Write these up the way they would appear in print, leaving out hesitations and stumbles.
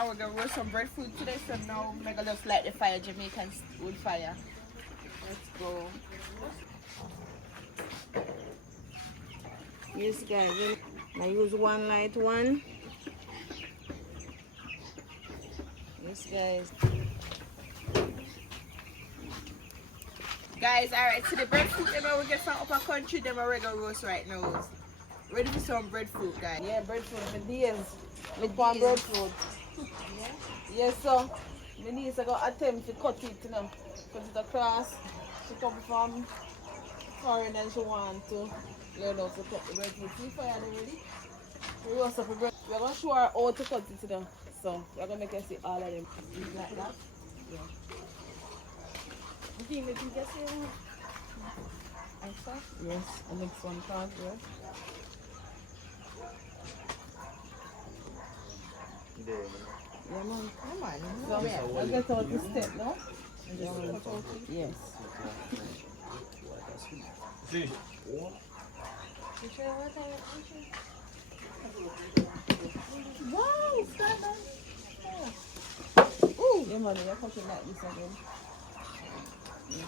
I was gonna roast some breadfruit today, so now I'm gonna just light the fire, Jamaican wood fire. Let's go. Yes, guys. I use one light one. Yes, guys. Guys, alright, so the breadfruit them we get from upper country, them are gonna roast right now. Ready for some breadfruit, guys. Yeah, breadfruit. My dears. Me want breadfruit. Yeah? Yes, sir. My niece are going to attempt to cut it, you know. Cut it across. She come from foreign and she want to learn how to cut the breadfruit. See if I are ready? We roast up the bread. We're going to show her how to cut it, you know. So, we're going to make her see all of them. Like that. Yeah. You think you can see it? Yes, the next one comes here. Yeah, man. Come on. So, I'll get out the step now. Yes. See? Wow, stand on. Ooh. Yeah, man, you're cooking like this again. Yeah.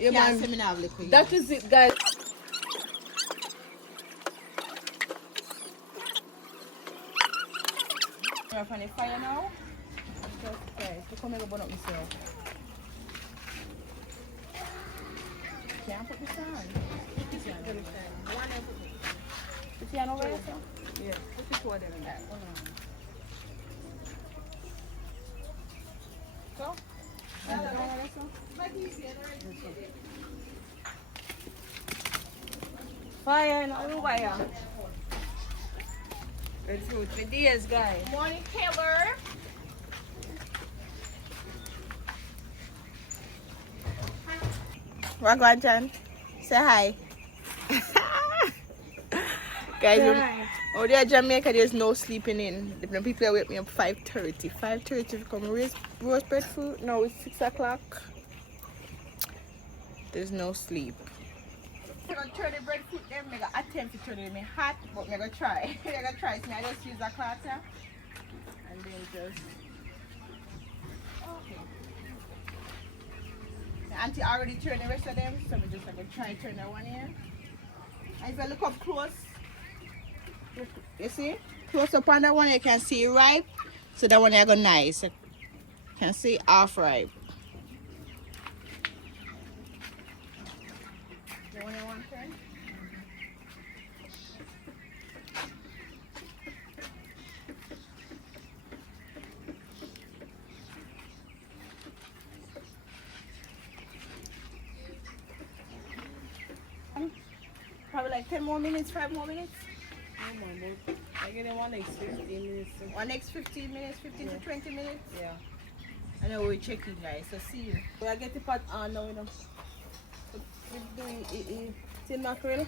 Yeah, man. That is it, guys. You're on the fire now? Just, guys, to come here and burn up myself. Can't put this on. This This over here, sir? yeah. Put this water in that. So? Fire and all fire. Breadfruit for days, guys. Morning, Taylor. Wagwan Chan. Say hi. Guys, out there in Jamaica, there's no sleeping in. The people wake me up 5:30. 5:30 to come roast breadfruit. Now it's 6 o'clock. There's no sleep. I'm gonna turn the breadfruit then. I'm gonna attempt to turn it in hot, but I'm gonna try. I'm gonna try. So I just use a cloth here. And then just. Okay. The auntie already turned the rest of them, so I'm just gonna try to turn that one here. And if I look up close, you see? Close up on that one, you can see ripe. So that one I got nice. You can see half ripe. The one I want to turn? Probably like 10 more minutes, 5 more minutes. Oh my God. I get them one next 15 minutes. One next 15 minutes, 15 to 20 minutes. Yeah. I know we're checking, guys, so see you. We are getting pot on now, you know. We're doing tin mackerel.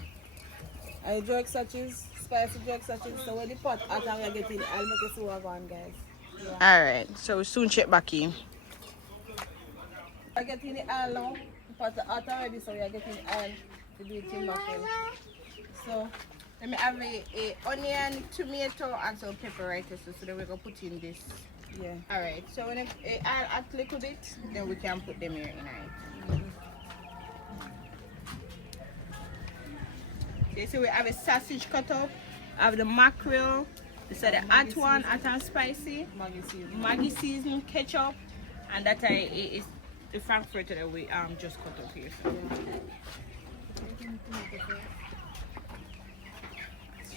I drug sachets, spicy drug sachets. So when the pot hot and we are getting, I'll make a sewer one, guys. Yeah. Alright, so we'll soon check back in. We are getting the oil now. The pot hot already, so we are getting oil to do tin mackerel. So Let me have a onion, tomato, and some pepper right here, so that we're gonna put in this. yeah. Alright, so when I add a little bit, then we can put them here in it. Okay, so we have a sausage cut up, I have the mackerel, this is the hot one, hot and spicy, Maggi season, ketchup, and that is the frankfurter that we just cut up here. So.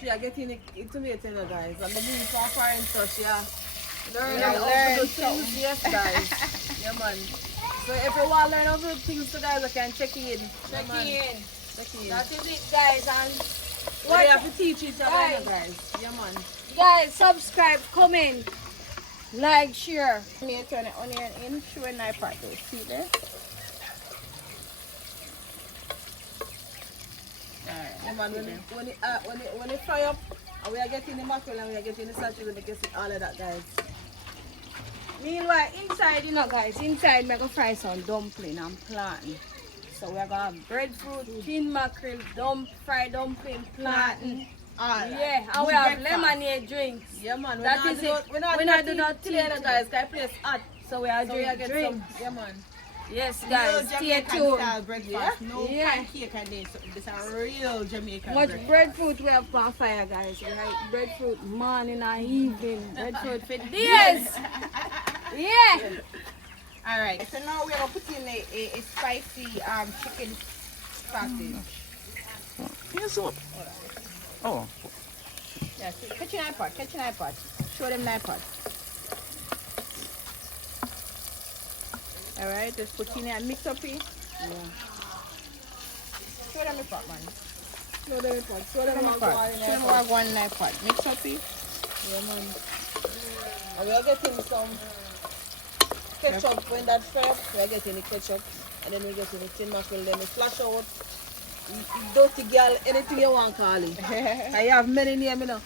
She are getting it tomato, you know, guys. And the beans for foreign, so she are learning Yeah, how learn to do things. Yes, guys. Yeah, man. So if you want to learn how to do things, so guys, I can check in. Check Yeah, in. Check in. That is it, guys. And What they have to teach each other, Guys. you know, guys. Yeah, man. guys, subscribe, comment, like, share. Let me turn the onion in, show a knife part though. See there? Yeah, man. When it fry up, and we are getting the mackerel and we are getting the sausage, and we get all of that, guys. Meanwhile, inside, you know, guys, inside, we're going to fry some dumpling and plantain. So we're going to have breadfruit, tin mackerel, fried dumpling, plantain. Yeah, and we have lemonade drinks. Yeah, man. That is it. We're not doing that today, guys. Guys, place hot. So we are So doing we get drinks. some. Yeah, man. Yes, guys, stay tuned. Breakfast. No Yeah. pancake and this. This is a real Jamaican Much breakfast. breadfruit we have on fire, guys. We have breadfruit morning and evening. Breadfruit for days. Yeah. Alright, so now we're going to put in a spicy chicken sausage. Yes, what? Oh. Yes, catch your iPod, catch your iPod. Show them the iPod. Alright, just put in and mix up it. Yeah. Show them the pot, man. Show them the pot. Show them Show them the pot. Show them what one in the pot. Mix up it. Yeah, man. And we are getting some ketchup when that fry up. We are getting the ketchup. And then we get the tin mackerel. Then we flash out. Dirty girl, anything you want, call it. I have many names, you know.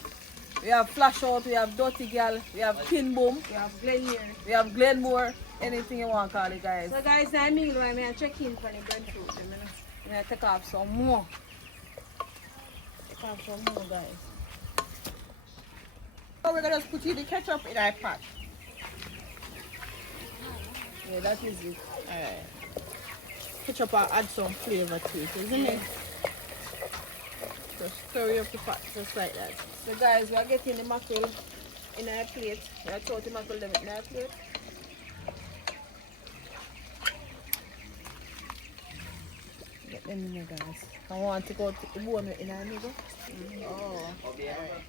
We have flash out, we have dirty girl, we have tin boom, We have Glenmere. we have Glenmore. Anything you want, call it, guys. So, guys, I mean, I may check in for the breadfruit. We have to take off some more. Take off some more, guys. So we're going to put in the ketchup in our pot. Yeah, that is it. Alright. Ketchup will add some flavor to it, isn't it? Just stir up the pot just like that. So, guys, we are getting the mackerel in our plate. We are throwing the mackerel in our plate. Get them in there, guys. I want to go to the bone in our nigga. Oh, alright.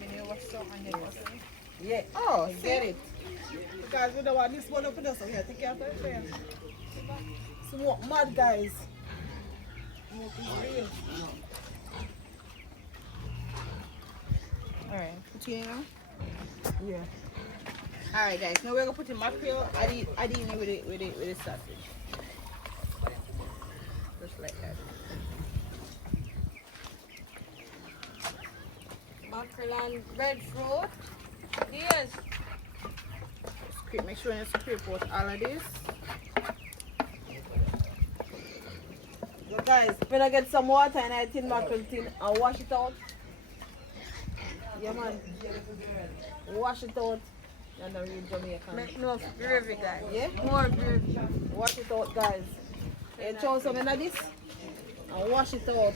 Can you wash some and then wash some? Yeah. Oh, Get it. Because we don't want this one up in us, so we have to take care of it. Smoke mad, guys. Smoke is real. Alright, put it in now. Yeah. Alright guys, now we're gonna put the mackerel, add it in with the sausage. Just like that. Mackerel and breadfruit. Yes. Make sure you scrape out all of this. So guys, better get some water in our tin mackerel tin and wash it out. Yeah, man. Wash it out. You're not real Jamaican. Make enough gravy, guys. Yeah? More gravy. Wash it out, guys. You throw some in this and wash it out.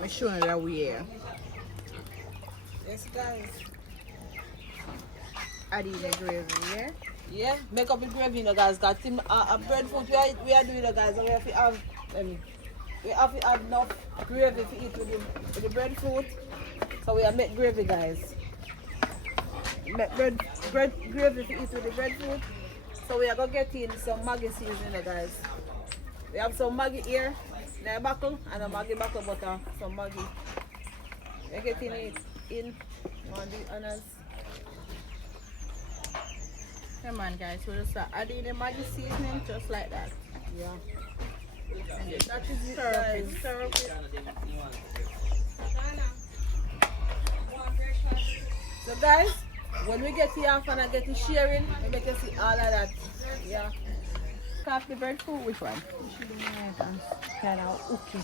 Make sure that we here. Yes, guys. Add in the gravy, yeah? Yeah, make up the gravy, you know, guys. Got tin, breadfruit we are doing, you know, guys. And we have to have, we have to add enough gravy to eat with the breadfruit. So we are make gravy, guys. Make bread gravy to eat with the breadfruit. So we are gonna get in some Maggi seasoning, you know, guys. We have some Maggi here, in a buckle, and a Maggi buckle butter, some Maggi. We're getting it in on the honors. Come on guys, we'll just start adding the Maggi seasoning just like that. Yeah. That is it, guys. Stir up it. So guys, when we get here and I get to sharing, we make you see all of that. Yeah. Half the breadfruit, which one? Kind of okay.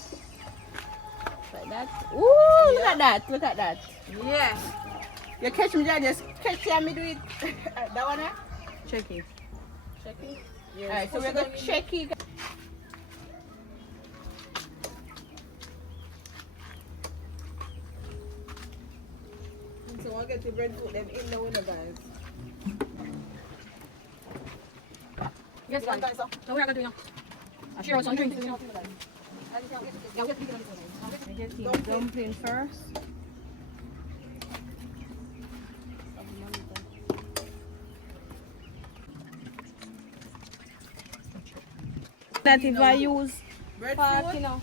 Like that. Ooh, look at that, look at that. Yeah. You catch me, just catch me do it. That one, eh? Check it. Check it. Yeah. Alright, so we're going to check it. So I get the bread, put them in the window, guys. Yes, Yeah, guys. guys. So we are going to do now. I share out some drinks. I get the dumpling first. That if I use Breadfruit. You know.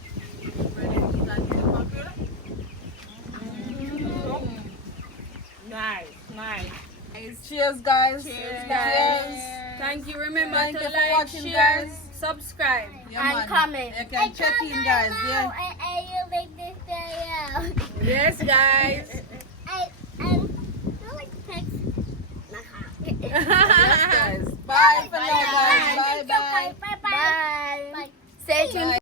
nice, nice. Cheers, guys. Cheers, Guys, thank you. Remember Thank to you for like, watching, share, guys. subscribe. Yeah, and man. comment. You can check in, guys. Yeah. I you make this video. Yes, guys. I like pigs. Yes, guys. Bye for now, guys. Bye, bye. Bye. Bye. Stay tuned.